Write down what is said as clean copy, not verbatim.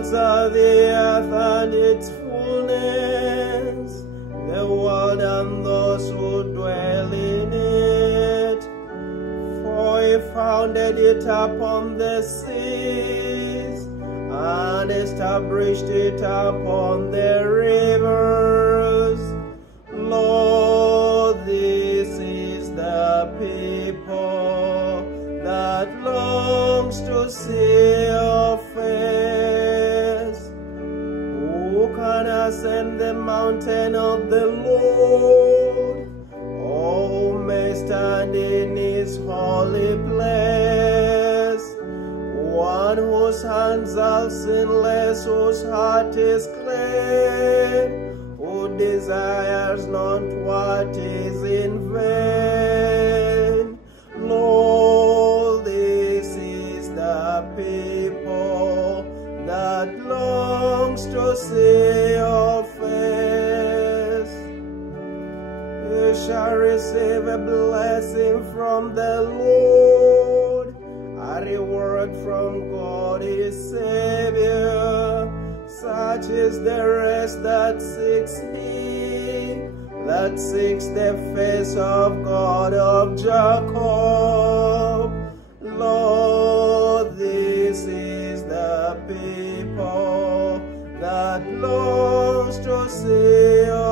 Lord's are the earth and its fullness, the world and those who dwell in it. For he founded it upon the seas, and established it upon the rivers. Lord, this is the people that longs to see your face. Who can ascend the mountain of the Lord? Who may stand in his holy place? One whose hands are sinless, whose heart is clean, who desires not what is in vain. Lord, this is the people that longs to see your face. You shall receive a blessing from the Lord, a reward from God his Savior. Such is the rest that seeks me, that seeks the face of God of Jacob. Lord, this is the people that longs to see your